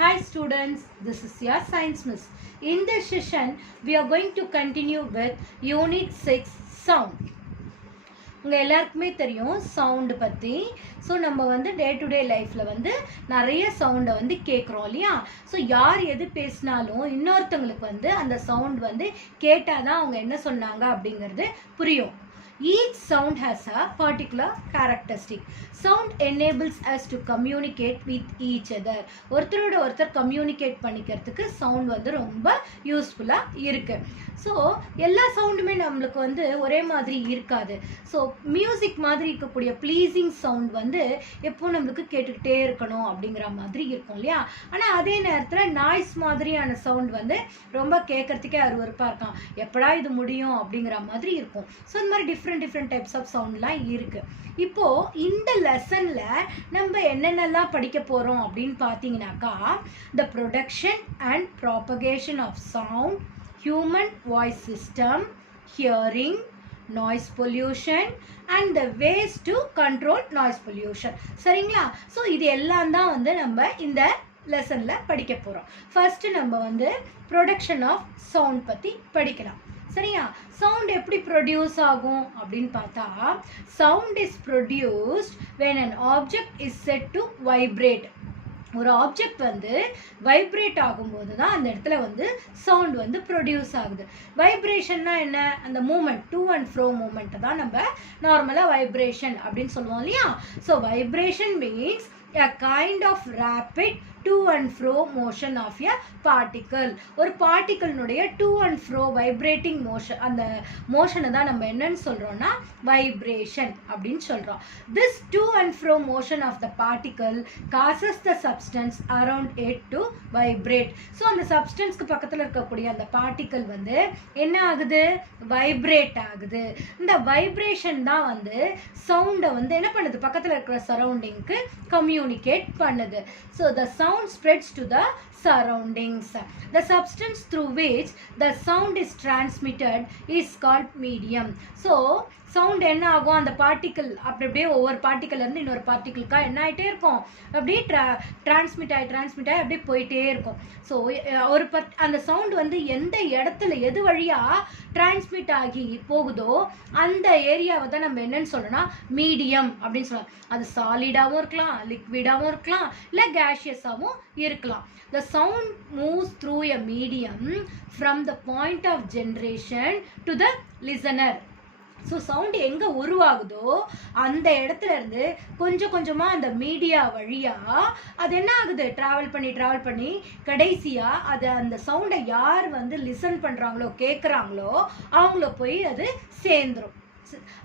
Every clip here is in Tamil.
Hi students, this is your science miss. In this session, we are going to continue with Unit 6 Sound. உங்கள் எல்லாருக்குமே தெரியும் சவுண்டு பற்றி. ஸோ நம்ம வந்து டே டு டே லைஃப்பில் வந்து நிறைய சவுண்டை வந்து கேட்குறோம் இல்லையா. ஸோ யார் எது பேசினாலும் இன்னொருத்தவங்களுக்கு வந்து அந்த சவுண்ட் வந்து கேட்டால் தான் அவங்க என்ன சொன்னாங்க அப்படிங்கிறது புரியும். Each sound has a particular characteristic. Sound enables us to communicate with each other. ஒருத்தரோட ஒருத்தர் கம்யூனிகேட் பண்ணிக்கிறதுக்கு சவுண்ட் வந்து ரொம்ப யூஸ்ஃபுல்லாக இருக்குது. ஸோ எல்லா சவுண்டுமே நம்மளுக்கு வந்து ஒரே மாதிரி இருக்காது. ஸோ மியூசிக் மாதிரி இருக்கக்கூடிய ப்ளீஸிங் சவுண்ட் வந்து எப்போ நம்மளுக்கு கேட்டுக்கிட்டே இருக்கணும் அப்படிங்கிற மாதிரி இருக்கும் இல்லையா. ஆனால் அதே நேரத்தில் நாய்ஸ் மாதிரியான சவுண்ட் வந்து ரொம்ப கேட்கறதுக்கே அருவருப்பாக இருக்கான், எப்படா இது முடியும் அப்படிங்கிற மாதிரி இருக்கும். ஸோ இந்த மாதிரி டிஃப்ரெண்ட் டைப்ஸ் ஆஃப் சவுண்ட்லாம் இருக்குது. இப்போது இந்த லெசனில் நம்ம என்னென்னலாம் படிக்க போகிறோம் அப்படின்னு பார்த்தீங்கன்னாக்கா, the production and propagation of sound, human voice system, hearing, noise pollution and the ways to control noise pollution. சரிங்களா? ஸோ இது எல்லாம் தான் வந்து நம்ம இந்த லெசனில் படிக்க போகிறோம். ஃபர்ஸ்ட் நம்ம வந்து ப்ரொடக்ஷன் ஆஃப் சவுண்ட் பற்றி படிக்கலாம். சரியா? சவுண்ட் எப்படி ப்ரொடியூஸ் ஆகும் அப்படின்னு பார்த்தா, sound is produced when an object is set to vibrate. ஒரு ஆப்ஜெக்ட் வந்து வைப்ரேட் ஆகும்போது தான் அந்த இடத்துல வந்து சவுண்ட் வந்து ப்ரொடியூஸ் ஆகுது. வைப்ரேஷன்னா என்ன? அந்த மூமெண்ட், டு அண்ட் ஃப்ரோ மூமெண்ட்டை தான் நம்ம நார்மலாக வைப்ரேஷன் அப்படின்னு சொல்லுவோம் இல்லையா. So vibration means a kind of rapid to and fro motion of a particle. ஒரு பார்ட்டிகல்னுடைய to and fro vibrating motion, அந்த மோஷனை தான் நம்ம என்னன்னு சொல்கிறோம்னா வைப்ரேஷன் அப்படின்னு சொல்கிறோம். This to and fro motion of the particle causes the substance around it to vibrate. So அந்த சப்ஸ்டன்ஸ்க்கு பக்கத்தில் இருக்கக்கூடிய அந்த பார்ட்டிகல் வந்து என்ன ஆகுது? வைப்ரேட் ஆகுது. இந்த வைப்ரேஷன் தான் வந்து சவுண்டை வந்து என்ன பண்ணுது? பக்கத்தில் இருக்கிற சரௌண்டிங்க்கு கம்யூனிகேட் பண்ணுது. So the sound spreads to the surroundings. The substance through which the sound is transmitted is called medium. So sound என்ன ஆகும்? அந்த பார்ட்டிக்கல் அப்படியே ஒவ்வொரு பார்ட்டிக்கல்லேருந்து இன்னொரு பார்ட்டிக்கலுக்காக என்ன ஆகிட்டே இருக்கும், அப்படியே டிரான்ஸ்மிட் ஆகி அப்படியே போயிட்டே இருக்கும். ஸோ ஒரு அந்த சவுண்ட் வந்து எந்த இடத்துல எது வழியாக டிரான்ஸ்மிட் ஆகி போகுதோ அந்த ஏரியாவை தான் நம்ம என்னன்னு சொல்லணும்னா மீடியம் அப்படின்னு சொல்லலாம். அது சாலிடாகவும் இருக்கலாம், லிக்விடாகவும் இருக்கலாம், இல்லை கேஷியஸாகவும் இருக்கலாம். The sound moves through a medium from the point of generation to the listener. So sound எங்கே உருவாகுதோ அந்த இடத்துல இருந்து கொஞ்சம் கொஞ்சமாக அந்த மீடியா வழியாக அது என்ன ஆகுது? ட்ராவல் பண்ணி கடைசியாக அது அந்த சவுண்டை யார் வந்து லிசன் பண்ணுறாங்களோ, கேட்குறாங்களோ அவங்கள போய் அது சேர்ந்துடும்.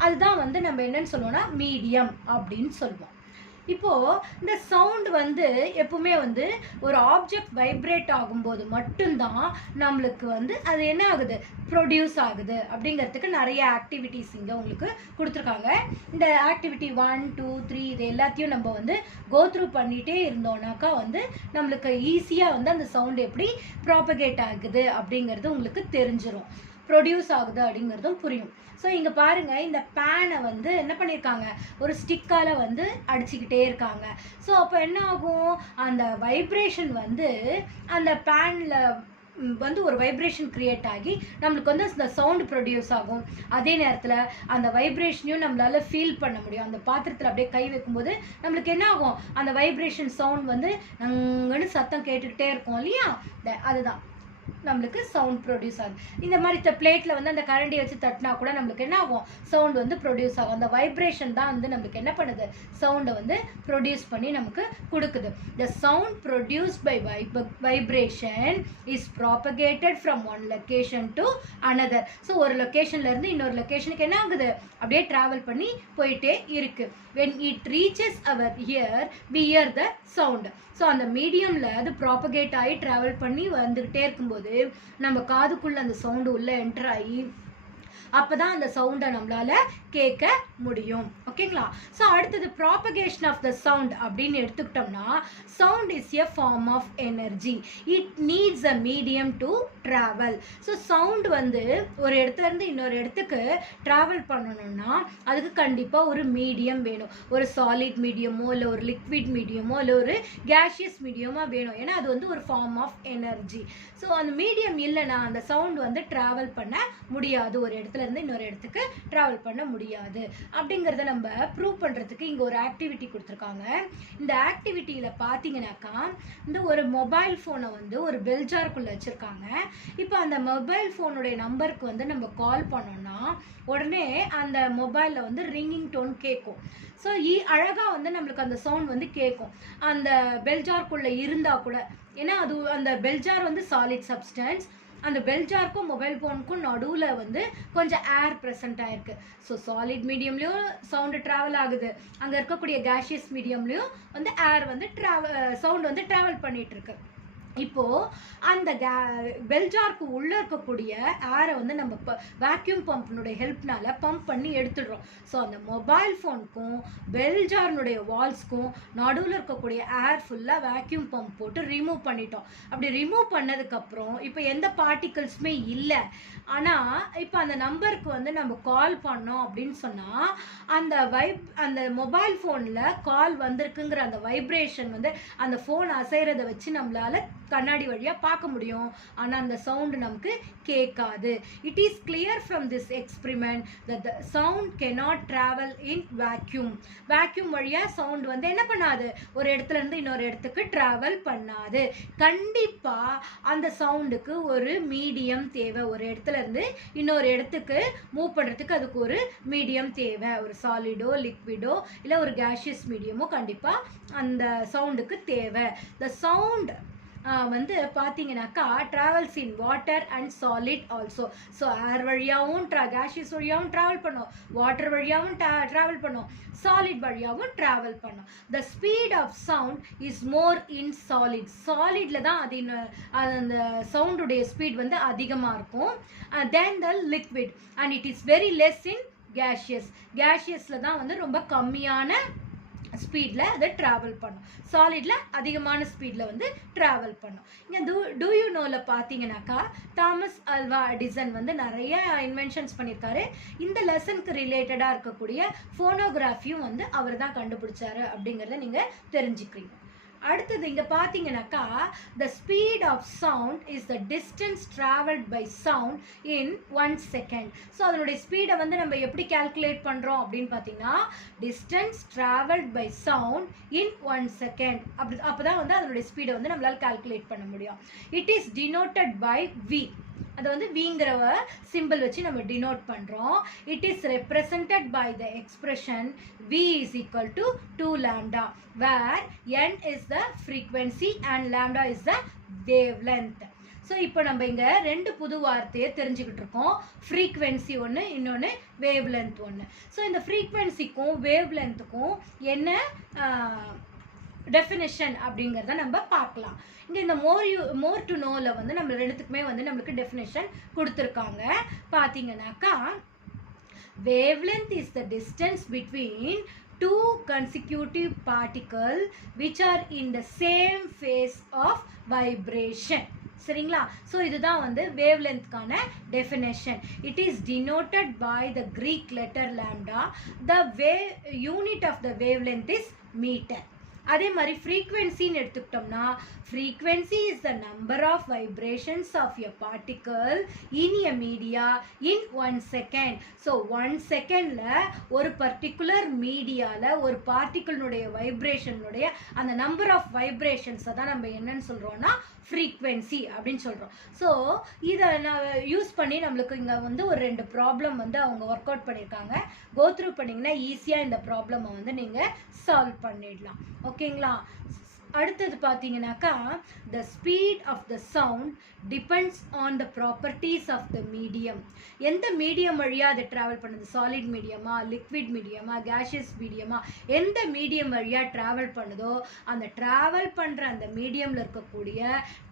அதுதான் வந்து நம்ம என்னன்னு சொல்லுவோம்னா மீடியம் அப்படின்னு சொல்லுவோம். இப்போது இந்த சவுண்ட் வந்து எப்பவுமே வந்து ஒரு ஆப்ஜெக்ட் வைப்ரேட் ஆகும்போது மட்டும்தான் நம்மளுக்கு வந்து அது என்ன ஆகுது? ப்ரொடியூஸ் ஆகுது. அப்படிங்கிறதுக்கு நிறைய ஆக்டிவிட்டீஸ் இங்கே உங்களுக்கு கொடுத்துருக்காங்க. இந்த ஆக்டிவிட்டி 1, 2, 3 இது எல்லாத்தையும் நம்ம வந்து கோத்ரூ பண்ணிகிட்டே இருந்தோம்னாக்கா வந்து நம்மளுக்கு ஈஸியாக வந்து அந்த சவுண்ட் எப்படி ப்ராபகேட் ஆகுது அப்படிங்கிறது உங்களுக்கு தெரிஞ்சிடும், ப்ரொடியூஸ் ஆகுது அப்படிங்கிறதும் புரியும். ஸோ இங்கே பாருங்கள், இந்த பேனை வந்து என்ன பண்ணியிருக்காங்க? ஒரு ஸ்டிக்கால் வந்து அடிச்சுக்கிட்டே இருக்காங்க. ஸோ அப்போ என்ன ஆகும்? அந்த வைப்ரேஷன் வந்து அந்த பேனில் வந்து ஒரு வைப்ரேஷன் கிரியேட் ஆகி நம்மளுக்கு வந்து அந்த சவுண்டு ப்ரொடியூஸ் ஆகும். அதே நேரத்தில் அந்த வைப்ரேஷனையும் நம்மளால் ஃபீல் பண்ண முடியும். அந்த பாத்திரத்தில் அப்படியே கை வைக்கும்போது நம்மளுக்கு என்ன ஆகும்? அந்த வைப்ரேஷன் சவுண்ட் வந்து அங்கன்னு சத்தம் கேட்டுக்கிட்டே இருக்கும் இல்லையா. அதுதான் நம்மளுக்கு சவுண்ட் ப்ரொடியூஸ் ஆகுது. இந்த மாதிரி பிளேட்டில் வந்து அந்த கரண்டி வச்சு தட்டினா கூட நம்மளுக்கு என்ன ஆகும்? சவுண்ட் வந்து ப்ரொடியூஸ் ஆகும். அந்த வைப்ரேஷன் தான் வந்து நம்மளுக்கு என்ன பண்ணுது? சவுண்டை வந்து ப்ரொடியூஸ் பண்ணி நமக்கு கொடுக்குது. The sound produced by vibration is propagated from one location to another. So ஒரு லொக்கேஷன்லேருந்து இன்னொரு லொக்கேஷனுக்கு என்ன ஆகுது? அப்படியே ட்ராவல் பண்ணி போயிட்டே இருக்கு. when it reaches our ear we hear the sound. So அந்த மீடியமில் அது ப்ராபகேட் ஆகி ட்ராவல் பண்ணி வந்துக்கிட்டே இருக்கும்போது நம்ம காதுக்குள்ளே அந்த சவுண்டு உள்ளே என்டர் ஆகி அப்போ தான் அந்த சவுண்டை நம்மளால் கேட்க முடியும். ஓகேங்களா? ஸோ அடுத்தது ப்ராபகேஷன் ஆஃப் த சவுண்ட் அப்படின்னு எடுத்துக்கிட்டோம்னா, sound is a form of energy. It needs a medium to travel. So sound வந்து ஒரு இடத்துல இருந்து இன்னொரு இடத்துக்கு ட்ராவல் பண்ணணும்னா அதுக்கு கண்டிப்பாக ஒரு மீடியம் வேணும். ஒரு சாலிட் மீடியமோ இல்லை ஒரு லிக்விட் மீடியமோ இல்லை ஒரு கேஷியஸ் மீடியமோ வேணும். ஏன்னா அது வந்து ஒரு ஃபார்ம் ஆஃப் எனர்ஜி. ஸோ அந்த மீடியம் இல்லைன்னா அந்த சவுண்ட் வந்து ட்ராவல் பண்ண முடியாது. ஒரு இடத்துல இருந்து இன்னொரு இடத்துக்கு ட்ராவல் பண்ண முடியாது. அப்படிங்கிறத நம்ம ப்ரூவ் பண்ணுறதுக்கு இங்கே ஒரு ஆக்டிவிட்டி கொடுத்துருக்காங்க. இந்த ஆக்டிவிட்டியில் பார்த்தீங்கன்னாக்கா, இந்த ஒரு மொபைல் ஃபோனை வந்து ஒரு பெல் ஜார்க்குள்ளே வச்சுருக்காங்க. இப்போ அந்த மொபைல் ஃபோனுடைய நம்பருக்கு வந்து நம்ம கால் பண்ணோம்னா உடனே அந்த மொபைலில் வந்து ரிங்கிங் டோன் கேட்கும். ஸோ அழகாக வந்து நம்மளுக்கு அந்த சவுண்ட் வந்து கேட்கும் அந்த பெல் ஜார்க்குள்ளே இருந்தால் கூட. ஏன்னா அது அந்த பெல் ஜார் வந்து சாலிட் சப்ஸ்டன்ஸ். அந்த பெல் ஜாருக்கும் மொபைல் ஃபோனுக்கும் நடுவில் வந்து கொஞ்சம் ஏர் ப்ரெசென்ட் ஆகிருக்கு. ஸோ சாலிட் மீடியம்லேயும் சவுண்டு ட்ராவல் ஆகுது, அங்கே இருக்கக்கூடிய கேஷியஸ் மீடியம்லேயும் வந்து ஏர் வந்து சவுண்ட் வந்து ட்ராவல் பண்ணிகிட்ருக்கு. இப்போது அந்த பெல் ஜாருக்கு உள்ளே இருக்கக்கூடிய ஏரை வந்து நம்ம வேக்யூம் பம்பினுடைய ஹெல்ப்னால பம்ப் பண்ணி எடுத்துடுறோம். ஸோ அந்த மொபைல் ஃபோனுக்கும் பெல் ஜார்னுடைய வால்ஸ்க்கும் நடுவில் இருக்கக்கூடிய ஏர் ஃபுல்லாக வேக்யூம் பம்ப் போட்டு ரிமூவ் பண்ணிட்டோம். அப்படி ரிமூவ் பண்ணதுக்கப்புறம் இப்போ எந்த பார்ட்டிகல்ஸுமே இல்லை. ஆனால் இப்போ அந்த நம்பருக்கு வந்து நம்ம கால் பண்ணோம் அப்படின்னு சொன்னால் அந்த மொபைல் ஃபோனில் கால் வந்திருக்குங்கிற அந்த வைப்ரேஷன் வந்து அந்த ஃபோன் அசைறதை வச்சு நம்மளால் கண்ணாடி வழியாக பார்க்க முடியும். ஆனால் அந்த சவுண்டு நமக்கு கேட்காது. It is clear from this experiment that the sound cannot travel in vacuum. Vacuum வழியாக சவுண்ட் வந்து என்ன பண்ணாது, ஒரு இடத்துல இருந்து இன்னொரு இடத்துக்கு ட்ராவல் பண்ணாது. கண்டிப்பாக அந்த சவுண்டுக்கு ஒரு மீடியம் தேவை. ஒரு இடத்துல இருந்து இன்னொரு இடத்துக்கு மூவ் பண்ணுறதுக்கு அதுக்கு ஒரு மீடியம் தேவை. ஒரு சாலிடோ லிக்விடோ இல்லை ஒரு கேஷியஸ் மீடியமோ கண்டிப்பாக அந்த சவுண்டுக்கு தேவை. த சவுண்ட் வந்து பார்த்தீங்கன்னாக்கா travels in water and solid also. So air வழியாகவும் கேஷியஸ் வழியாகவும் ட்ராவல் பண்ணும், வாட்டர் வழியாகவும் ட்ராவல் பண்ணும், சாலிட் வழியாகவும் ட்ராவல் பண்ணும். The speed of sound is more in solid. சாலிடில் தான் அந்த சவுண்டுடைய ஸ்பீட் வந்து அதிகமாக இருக்கும் then the liquid. And it is very less in gaseous. கேஷியஸில் தான் வந்து ரொம்ப கம்மியான ஸ்பீடில் அதை ட்ராவல் பண்ணும். சாலிடில் அதிகமான ஸ்பீடில் வந்து ட்ராவல் பண்ணும். இங்கே டூ யூ நோவில் பார்த்தீங்கன்னாக்கா தாமஸ் ஆல்வா எடிசன் வந்து நிறைய இன்வென்ஷன்ஸ் பண்ணியிருக்காரு. இந்த லெசனுக்கு ரிலேட்டடாக இருக்கக்கூடிய ஃபோனோகிராஃபியும் வந்து அவர் தான் கண்டுபிடிச்சாரு அப்படிங்கிறத நீங்கள் தெரிஞ்சுக்கிறீங்க. அடுத்தது இங்கே பார்த்தீங்கன்னாக்கா the speed of sound is the distance traveled by sound in 1 second. So அதனுடைய ஸ்பீடை வந்து நம்ம எப்படி கால்குலேட் பண்ணுறோம் அப்படின்னு பார்த்தீங்கன்னா distance traveled by sound in 1 second. அப்போ தான் வந்து அதனுடைய ஸ்பீடை வந்து நம்மளால் கால்குலேட் பண்ண முடியும். It is denoted by V. அது வந்து விங்கிற சிம்பிள் வச்சு நம்ம டினோட் பண்ணுறோம். It is represented by the expression V is equal to 2 lambda where n is the frequency and lambda is the wavelength. So இப்போ நம்ம இங்கே ரெண்டு புது வார்த்தையை தெரிஞ்சுக்கிட்டு இருக்கோம். ஃப்ரீக்வென்சி ஒன்று, இன்னொன்று வேவ் லென்த் ஒன்று. ஸோ இந்த ஃப்ரீக்வென்சிக்கும் வேவ் லென்த்துக்கும் என்ன டெஃபினேஷன் அப்படிங்கிறத நம்ம பார்க்கலாம். இங்கே இந்த மோர் டு நோவில் வந்து நம்ம ரெண்டுத்துக்குமே வந்து நம்மளுக்கு டெஃபினேஷன் கொடுத்துருக்காங்க. பார்த்தீங்கன்னாக்கா wavelength is the distance between two consecutive particles which are in the same phase of vibration. சரிங்களா? ஸோ இதுதான் வந்து வேவ் லென்த்கான definition. It is denoted by the Greek letter lambda. The unit of the wavelength is metre. அதே மாதிரி ஃப்ரீக்வென்சின்னு எடுத்துக்கிட்டோம்னா frequency is the number of vibrations of a particle in a media in 1 second. So 1 secondல ஒரு particular mediaல ஒரு particle-னுடைய vibration-னுடைய அந்த number of vibrations தான் நம்ம என்னன்னு சொல்றோம்னா frequency அப்படின்னு சொல்றோம். ஸோ இதை யூஸ் பண்ணி நம்மளுக்கு இங்கே வந்து ஒரு 2 ப்ராப்ளம் வந்து அவங்க ஒர்க் அவுட் பண்ணியிருக்காங்க. கோ த்ரூ பண்ணிங்கன்னா ஈஸியாக இந்த ப்ராப்ளமை வந்து நீங்கள் சால்வ் பண்ணிடலாம். ஓகேங்களா? அடுத்தது பார்த்தீங்கன்னாக்கா the speed of the sound depends on the properties of the medium. எந்த மீடியம் வழியாக அதை ட்ராவல் பண்ணுது, சாலிட் மீடியமா, லிக்விட் மீடியமா, கேஷியஸ் மீடியமா, எந்த மீடியம் வழியாக ட்ராவல் பண்ணுதோ அந்த ட்ராவல் பண்ணுற அந்த மீடியமில் இருக்கக்கூடிய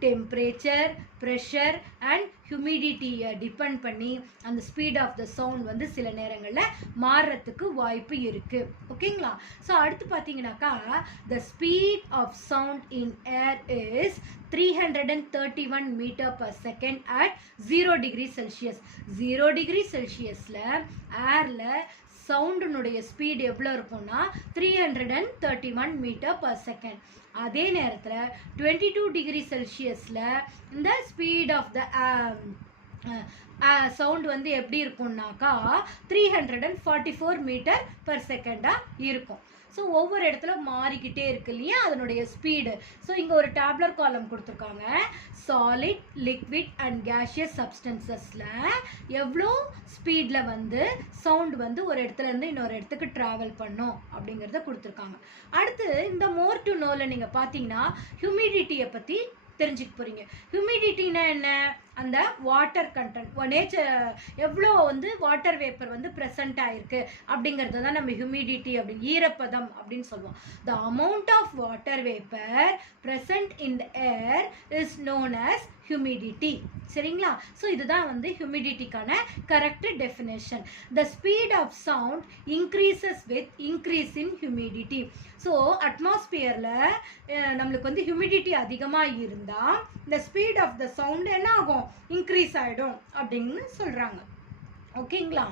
டெம்பரேச்சர், ப்ரெஷர் அண்ட் ஹியூமிடிட்டியை டிபெண்ட் பண்ணி அந்த ஸ்பீட் ஆஃப் த சவுண்ட் வந்து சில நேரங்களில் மாறுறதுக்கு வாய்ப்பு இருக்குது. ஓகேங்களா? ஸோ அடுத்து பார்த்தீங்கன்னாக்கா the speed of sound in air is 331 metre per second at 0 degree Celsius. 0 degree செல்சியஸில் ஏரில் சவுண்டினுடைய ஸ்பீட் எவ்வளோ இருக்கும்னா 331 மீட்டர் பர் செகண்ட். அதே நேரத்தில் 22 டிகிரி செல்சியஸில் இந்த ஸ்பீட் ஆஃப் த சவுண்ட் வந்து எப்படி இருக்கும்னாக்கா 344 மீட்டர் பர் செகண்டாக இருக்கும். ஸோ ஒவ்வொரு இடத்துல மாறிக்கிட்டே இருக்கு இல்லையா அதனுடைய ஸ்பீடு. ஸோ இங்கே ஒரு டேப்லர் காலம் கொடுத்துருக்காங்க. சாலிட், லிக்விட் அண்ட் கேஷியஸ் சப்ஸ்டன்சஸில் எவ்வளோ ஸ்பீடில் வந்து சவுண்ட் வந்து ஒரு இடத்துல இருந்து இன்னொரு இடத்துக்கு ட்ராவல் பண்ணும் அப்படிங்கிறத கொடுத்துருக்காங்க. அடுத்து இந்த மோர் டு நோவில் நீங்கள் பார்த்தீங்கன்னா ஹியூமிடிட்டியை பற்றி தெரிஞ்சுக்க போகிறீங்க. ஹியூமிடிட்டினா என்ன? அந்த வாட்டர் கண்டென்ட் நேச்சர் எவ்வளோ வந்து வாட்டர் வேப்பர் வந்து ப்ரெசண்ட் ஆகிருக்கு அப்படிங்கிறது தான் நம்ம ஹியூமிடிட்டி அப்படி ஈரப்பதம் அப்படின்னு சொல்லுவோம். The amount of water vapour present in the air is known as humidity. சரிங்களா? ஸோ இதுதான் வந்து ஹியூமிடிட்டிக்கான correct definition. The speed of sound increases with increase in humidity. So அட்மாஸ்பியரில் நம்மளுக்கு வந்து ஹியூமிடிட்டி அதிகமாக இருந்தால் இந்த ஸ்பீட் ஆஃப் த சவுண்ட் என்ன ஆகும்? இன்க்ரீஸ் ஆகிடும் அப்படின்னு சொல்கிறாங்க. ஓகேங்களா?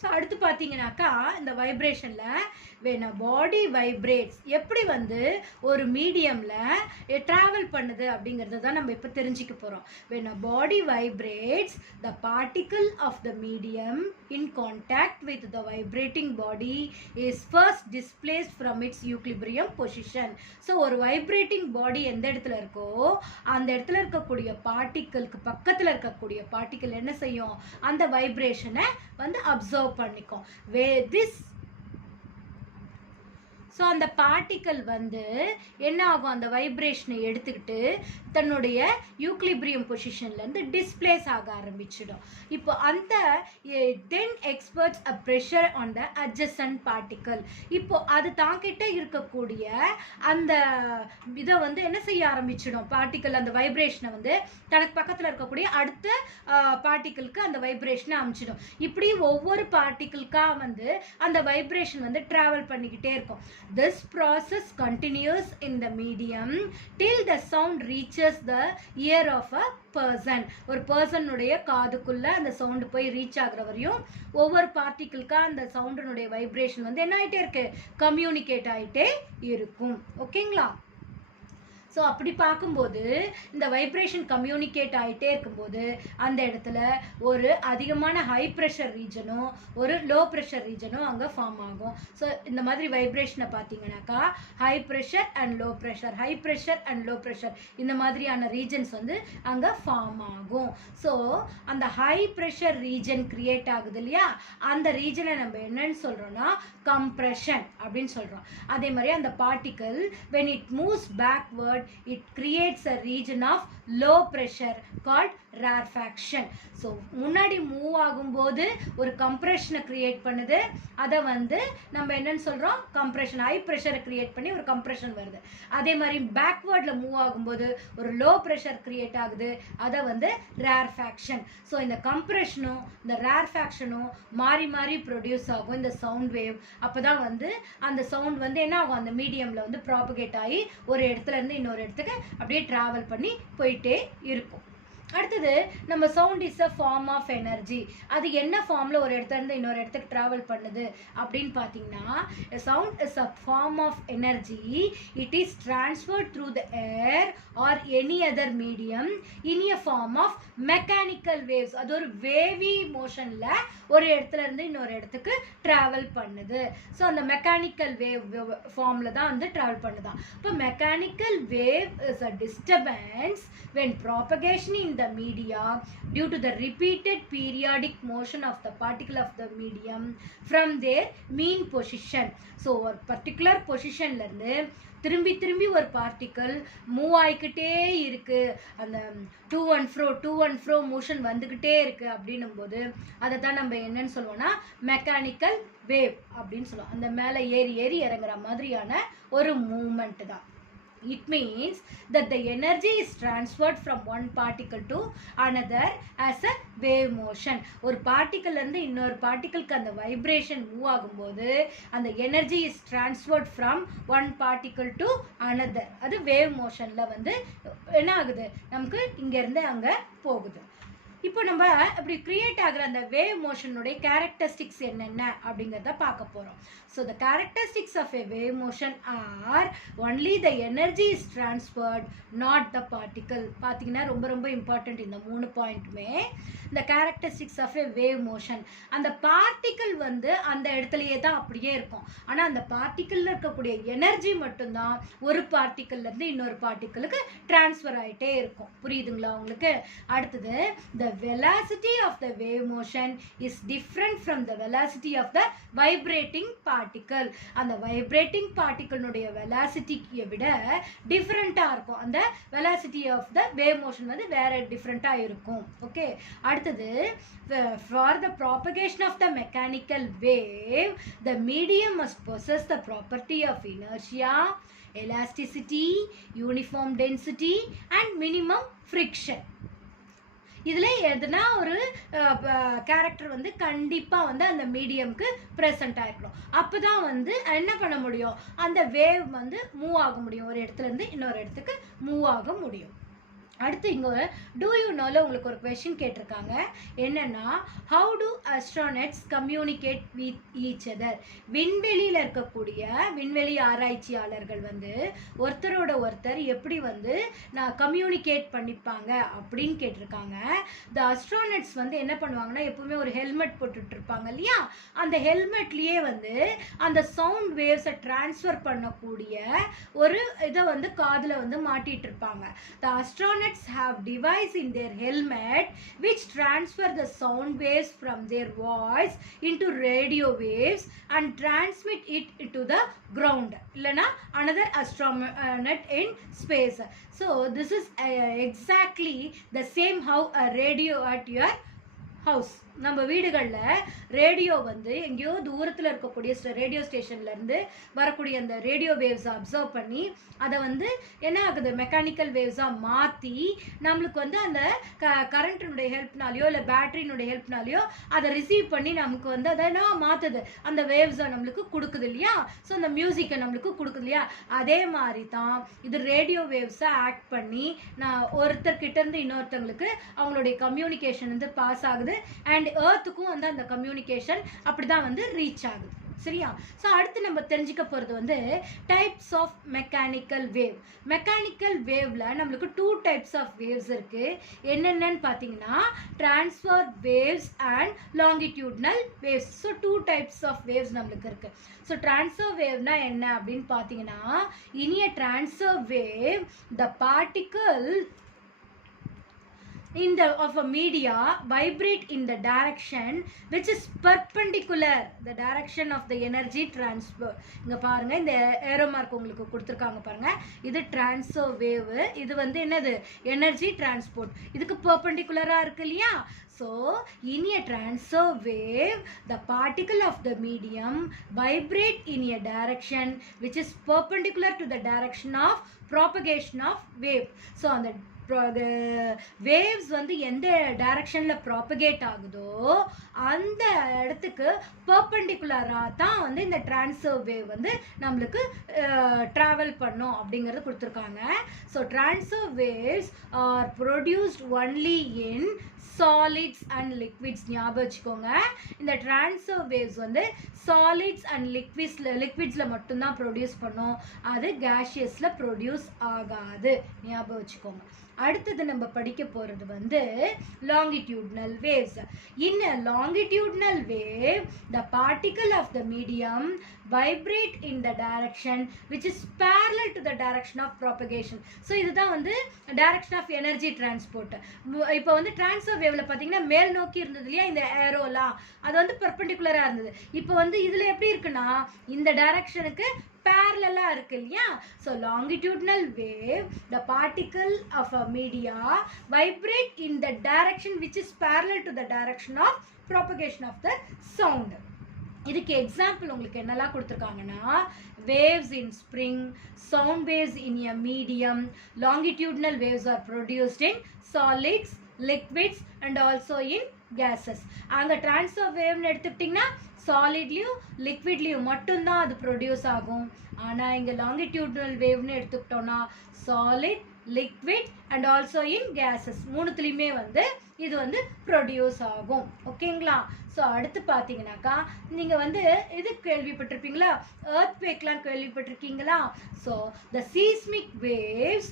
ஸோ அடுத்து பார்த்தீங்கன்னாக்கா இந்த வைப்ரேஷனில் when a body vibrates எப்படி வந்து ஒரு மீடியமில் ட்ராவல் பண்ணுது அப்படிங்கிறத தான் நம்ம இப்போ தெரிஞ்சுக்க போகிறோம். when a body vibrates the particle of the medium in contact with the vibrating body is first displaced from its equilibrium position. So ஒரு வைப்ரேட்டிங் பாடி எந்த இடத்துல இருக்கோ அந்த இடத்துல இருக்கக்கூடிய பார்ட்டிக்கிளுக்கு பக்கத்தில் இருக்கக்கூடிய பார்ட்டிக்கிள் என்ன செய்யும்? அந்த வைப்ரேஷனை வந்து அப்சர்வ் பண்ணிக்கும். ஸோ அந்த பார்ட்டிக்கல் வந்து என்ன ஆகும்? அந்த வைப்ரேஷனை எடுத்துக்கிட்டு தன்னுடைய யூக்லிபிரியம் பொசிஷன்லேருந்து டிஸ்பிளேஸ் ஆக ஆரம்பிச்சிடும். இப்போ அந்த then exerts a pressure on the adjacent particle. இப்போ அது தாங்கிட்ட இருக்கக்கூடிய அந்த இதை வந்து என்ன செய்ய ஆரம்பிச்சிடும்? பார்ட்டிக்கல் அந்த வைப்ரேஷனை வந்து தனக்கு பக்கத்தில் இருக்கக்கூடிய அடுத்த பார்ட்டிக்கிளுக்கு அந்த வைப்ரேஷனை அனுப்பிச்சிடும். இப்படி ஒவ்வொரு பார்ட்டிக்கிளுக்காக வந்து அந்த வைப்ரேஷன் வந்து ட்ராவல் பண்ணிக்கிட்டே இருக்கும். This process continues in the medium till the sound reaches the ear of a person. ஒரு பர்சனுடைய காதுக்குள்ள அந்த சவுண்ட் போய் ரீச் ஆகுற வரையும் ஒவ்வொரு பார்ட்டிக்கிளுக்கா அந்த சவுண்டினுடைய வைப்ரேஷன் வந்து என்ன ஆகிட்டே இருக்கு? கம்யூனிகேட் ஆகிட்டே இருக்கும். ஓகேங்களா? ஸோ அப்படி பார்க்கும்போது இந்த வைப்ரேஷன் கம்யூனிகேட் ஆகிட்டே இருக்கும்போது அந்த இடத்துல ஒரு அதிகமான ஹை ப்ரெஷர் ரீஜனும் ஒரு லோ ப்ரெஷர் ரீஜனும் அங்கே ஃபார்ம் ஆகும். ஸோ இந்த மாதிரி வைப்ரேஷனை பார்த்தீங்கன்னாக்கா high pressure and low pressure, high pressure and low pressure இந்த மாதிரியான ரீஜன்ஸ் வந்து அங்கே ஃபார்ம் ஆகும். ஸோ அந்த ஹை ப்ரெஷர் ரீஜன் கிரியேட் ஆகுது இல்லையா அந்த ரீஜனை நம்ம என்னன்னு சொல்கிறோன்னா கம்ப்ரெஷன் அப்படின்னு சொல்கிறோம். அதே மாதிரி அந்த particle when it moves backward it creates a region of low pressure called rarefaction. So முன்னாடி மூவ் ஆகும்போது ஒரு கம்ப்ரெஷனை கிரியேட் பண்ணுது. அதை வந்து நம்ம என்னன்னு சொல்கிறோம்? கம்ப்ரெஷன். ஹை ப்ரெஷரை கிரியேட் பண்ணி ஒரு கம்ப்ரெஷன் வருது. அதே மாதிரி பேக்வேர்டில் மூவ் ஆகும்போது ஒரு லோ ப்ரெஷர் கிரியேட் ஆகுது. அதை வந்து ரேர்ஃபேக்ஷன். ஸோ இந்த கம்ப்ரெஷனும் இந்த ரேர்ஃபேக்ஷனும் மாறி மாறி ப்ரொடியூஸ் ஆகும் இந்த சவுண்ட் வேவ். அப்போ தான் வந்து அந்த சவுண்ட் வந்து என்ன ஆகும்? அந்த மீடியமில் வந்து ப்ராபகேட் ஆகி ஒரு இடத்துல இருந்து இன்னொரு இடத்துக்கு அப்படியே ட்ராவல் பண்ணி போயிட்டே இருக்கும். அடுத்தது நம்ம sound is a form of energy. அது என்ன ஃபார்மில் ஒரு இடத்துல இருந்து இன்னொரு இடத்துக்கு ட்ராவல் பண்ணுது அப்படின்னு பார்த்தீங்கன்னா sound is a form of energy. It is transferred through the air or any other medium in a form of mechanical waves. அது ஒரு வேவி மோஷனில் ஒரு இடத்துல இருந்து இன்னொரு இடத்துக்கு ட்ராவல் பண்ணுது. ஸோ அந்த மெக்கானிக்கல் வேவ் ஃபார்மில் தான் வந்து ட்ராவல் பண்ணுதான். இப்போ mechanical wave is a disturbance when propagation in the media due to the repeated periodic motion of the particle of the medium from their mean position. So ஒரு particular positionல இருந்து திரும்பி திரும்பி ஒரு பார்ட்டிக்கல் மூவ் ஆகிக்கிட்டே இருக்கு. அந்த டூ அண்ட் ஃப்ரோ மோஷன் வந்துக்கிட்டே இருக்கு அப்படின்னும் போது அதை தான் நம்ம என்னன்னு சொல்லுவோம்னா மெக்கானிக்கல் வேவ் அப்படின்னு சொல்லுவோம். அந்த மேலே ஏறி ஏறி இறங்குற மாதிரியான ஒரு மூமெண்ட் தான். It means that the energy is transferred from one particle to another as a wave motion. ஒரு particle இருந்து இன்னொரு பார்ட்டிகிளுக்கு அந்த வைப்ரேஷன் மூவ் ஆகும்போது அந்த energy is transferred from one particle to another. அது வேவ் மோஷன்ல வந்து என்ன ஆகுது, நமக்கு இங்கேருந்து அங்கே போகுது. இப்போ நம்ம இப்படி கிரியேட் ஆகிற அந்த வேவ் மோஷனுடைய கேரக்டரிஸ்டிக்ஸ் என்னென்ன அப்படிங்கிறத பார்க்க போகிறோம். So the characteristics of a wave motion are only the energy is transferred, not the particle. பார்த்தீங்கன்னா ரொம்ப ரொம்ப இம்பார்ட்டண்ட் இந்த 3 பாயிண்ட்டுமே. இந்த characteristics of a wave motion, அந்த பார்ட்டிக்கல் வந்து அந்த இடத்துலையே தான் அப்படியே இருக்கும். ஆனால் அந்த பார்ட்டிக்கலில் இருக்கக்கூடிய எனர்ஜி மட்டும்தான் ஒரு பார்ட்டிக்கல்லேருந்து இன்னொரு பார்ட்டிக்கலுக்கு டிரான்ஸ்ஃபர் ஆகிட்டே இருக்கும். புரியுதுங்களா உங்களுக்கு? அடுத்தது, the velocity of the wave motion is different from the velocity of the vibrating particle. அந்த vibrating particle உடைய velocity விட டிஃப்ரெண்டா இருக்கும். அந்த velocity of the wave motion வந்து வேற டிஃப்ரெண்டா இருக்கும். ஓகே, அடுத்தது, for the propagation of the mechanical wave the medium must possess the property of inertia, elasticity, uniform density and minimum friction. இதில் எதுனா ஒரு கேரக்டர் வந்து கண்டிப்பாக வந்து அந்த மீடியம்க்கு ப்ரெசென்ட் ஆகிருக்கணும். அப்போ தான் வந்து என்ன பண்ண முடியும், அந்த வேவ் வந்து மூவ் ஆக முடியும், ஒரு இடத்துலேருந்து இன்னொரு இடத்துக்கு மூவ் ஆக முடியும். அடுத்து இங்கே டூ யூ நோவில் உங்களுக்கு ஒரு கொஷின் கேட்டிருக்காங்க. என்னென்னா, how to astronauts communicate with each other? விண்வெளியில் இருக்கக்கூடிய விண்வெளி ஆராய்ச்சியாளர்கள் வந்து ஒருத்தரோட ஒருத்தர் எப்படி வந்து நான் கம்யூனிகேட் பண்ணிப்பாங்க அப்படின்னு கேட்டிருக்காங்க. த அஸ்ட்ரானட்ஸ் வந்து என்ன பண்ணுவாங்கன்னா, எப்பவுமே ஒரு ஹெல்மெட் போட்டுட்டு இருப்பாங்க இல்லையா, அந்த ஹெல்மெட்லேயே வந்து அந்த சவுண்ட் வேவ்ஸை டிரான்ஸ்ஃபர் பண்ணக்கூடிய ஒரு இதை வந்து காதில் வந்து மாட்டிட்டு இருப்பாங்க. த astronauts have device in their helmet which transfer the sound waves from their voice into radio waves and transmit it to the ground, illana another astronaut in space. So this is exactly the same how a radio at your house. நம்ம வீடுகளில் ரேடியோ வந்து எங்கேயோ தூரத்தில் இருக்கக்கூடிய ரேடியோ ஸ்டேஷன்லேருந்து வரக்கூடிய அந்த ரேடியோ வேவ்ஸை அப்சர்வ் பண்ணி அதை வந்து என்ன ஆகுது, மெக்கானிக்கல் வேவ்ஸாக மாற்றி நம்மளுக்கு வந்து அந்த கரண்ட்டினுடைய ஹெல்ப்னாலேயோ இல்லை பேட்டரியினுடைய ஹெல்ப்னாலேயோ அதை ரிசீவ் பண்ணி நமக்கு வந்து அதை என்ன மாற்றுது, அந்த வேவ்ஸை நம்மளுக்கு கொடுக்குது இல்லையா. ஸோ அந்த மியூசிக்கை நம்மளுக்கு கொடுக்குது இல்லையா. அதே மாதிரி தான் இது ரேடியோ வேவ்ஸை ஆக்ட் பண்ணி நான் ஒருத்தர்கிட்டேருந்து இன்னொருத்தவங்களுக்கு அவங்களுடைய கம்யூனிகேஷன் வந்து பாஸ் ஆகுது. அண்ட் எர்த்துக்கும் வந்து அந்த கம்யூனிகேஷன் அப்படிதான் வந்து ரீச் ஆகுது. சரியா? ஸோ அடுத்து நம்ம தெரிஞ்சுக்க போகிறது வந்து types of mechanical wave. Mechanical வேவ்ல நம்மளுக்கு 2 டைப்ஸ் ஆஃப் வேவ்ஸ் இருக்கு. என்னென்னு பார்த்தீங்கன்னா, transverse waves and longitudinal waves. So 2 types of waves நம்மளுக்கு இருக்கு. ஸோ டிரான்ஸ்ஃபர் வேவ்னா என்ன அப்படின்னு பார்த்தீங்கன்னா, இனி a transfer wave the particle in the of a media vibrate in the direction which is perpendicular the direction of the energy transfer. இங்க பாருங்க, இந்த ஏரோ மார்க் உங்களுக்கு கொடுத்துருக்காங்க பாருங்க, இது டிரான்ஸ்ஃபர் வேவ், இது வந்து என்னது, எனர்ஜி டிரான்ஸ்போர்ட். இதுக்கு பெர்பெண்டிகுலரா இருக்கு இல்லையா. So in a transfer wave the particle of the medium vibrate in a direction which is perpendicular to the direction of propagation of wave. So அந்த வேவ்ஸ் வந்து எந்த டைரக்ஷனில் ப்ராபகேட் ஆகுதோ அந்த இடத்துக்கு பர்பெண்டிகுலராக தான் வந்து இந்த டிரான்ஸ்ஃபர் வேவ் வந்து நம்மளுக்கு ட்ராவல் பண்ணும் அப்படிங்கிறது கொடுத்துருக்காங்க. So transfer waves R produced only in solids and liquids. ஞாபகம் வச்சுக்கோங்க, இந்த டிரான்ஸ்ஃபர் வேவ்ஸ் வந்து சாலிட்ஸ் அண்ட் லிக்விட்ஸில் மட்டும்தான் ப்ரொடியூஸ் பண்ணும், அது கேஷியஸில் ப்ரொடியூஸ் ஆகாது. ஞாபகம் வச்சுக்கோங்க. அடுத்தது நம்ம படிக்க போகிறது வந்து longitudinal waves. In a longitudinal wave the particle of the medium vibrate in the direction which is parallel to the direction of propagation. So இதுதான் வந்து direction of energy transport. இப்போ வந்து transfer waveல பார்த்தீங்கன்னா மேல் நோக்கி இருந்தது இல்லையா இந்த ஏரோலாம், அது வந்து பெர்பெண்டிகுலரா இருந்தது. இப்போ வந்து இதில் எப்படி இருக்குன்னா இந்த டைரக்ஷனுக்கு parallel இருக்கு இல்லையா. So longitudinal wave the particle of a media vibrate in the direction which is parallel to the direction of propagation of the sound. இதுக்கு எக்ஸாம்பிள் உங்களுக்கு என்னெல்லாம் கொடுத்துருக்காங்கன்னா waves in spring, sound waves in a medium, longitudinal waves are produced in solids, liquids and also in gases. அங்க transfer wave எடுத்துக்கிட்டிங்கன்னா சாலிட்லயும் லிக்விட்லயும் மட்டும்தான் அது ப்ரொடியூஸ் ஆகும். ஆனா இங்க longitudinal waveன்னு எடுத்துக்கிட்டோம்னா solid, liquid and also in gases மூணுத்துலையுமே வந்து இது வந்து ப்ரொடியூஸ் ஆகும். ஓகேங்களா? ஸோ அடுத்து பார்த்தீங்கன்னாக்கா நீங்கள் வந்து இது கேள்விப்பட்டிருப்பீங்களா, எர்த்குவேக்லாம் கேள்விப்பட்டிருக்கீங்களா? So the seismic waves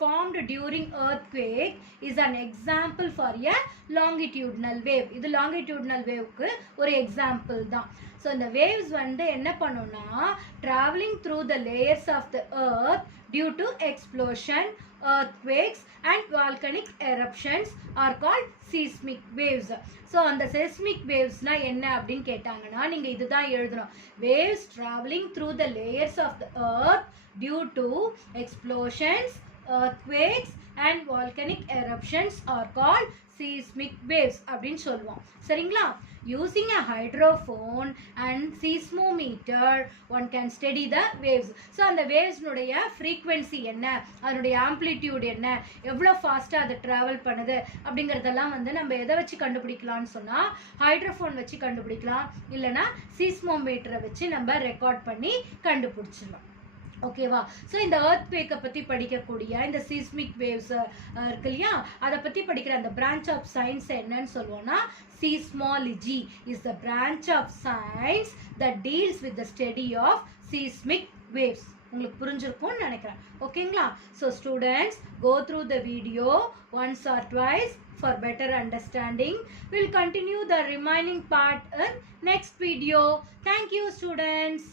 formed during earthquake is an example for a longitudinal wave. இது longitudinal waveக்கு ஒரு எக்ஸாம்பிள் தான். ஸோ இந்த வேவ்ஸ் வந்து என்ன பண்ணுன்னா traveling through the layers of the earth due to explosion, earthquakes and volcanic eruptions are called seismic waves. So அந்த seismic waves na என்ன அப்படினு கேட்டாங்கன்னா நீங்க இதுதான் எழுதணும். Waves traveling through the layers of the earth due to explosions, earthquakes and volcanic eruptions are called seismic waves அப்படினு சொல்லுவோம். சரிங்களா? Using a hydrophone and seismometer one can study the waves. So அந்த waves நுடைய frequency என்ன, அதனுடைய amplitude என்ன, எவ்வளவு ஃபாஸ்டா அது travel பண்ணுது அப்படிங்கறதெல்லாம் வந்து நம்ம எதை வச்சு கண்டுபிடிக்கலாம்னு சொன்னா ஹைட்ரோஃபோன் வச்சு கண்டுபிடிக்கலாம், இல்லனா seismometer வச்சு நம்ம ரெக்கார்ட் பண்ணி கண்டுபிடிச்சிடலாம். ஓகேவா? ஸோ இந்த எர்த்குவேக்கை பற்றி படிக்கக்கூடிய இந்த சீஸ்மிக் வேவ்ஸ் இருக்கு இல்லையா, அதை பற்றி படிக்கிற அந்த பிரான்ச் ஆஃப் சயின்ஸ் என்னன்னு சொல்லுவோம்னா seismology is the branch of science that deals with the study of seismic waves. உங்களுக்கு புரிஞ்சிருக்கும்னு நினைக்கிறேன். ஓகேங்களா? So students go through the video once or twice for better understanding. We'll continue the remaining part in next video. Thank you students.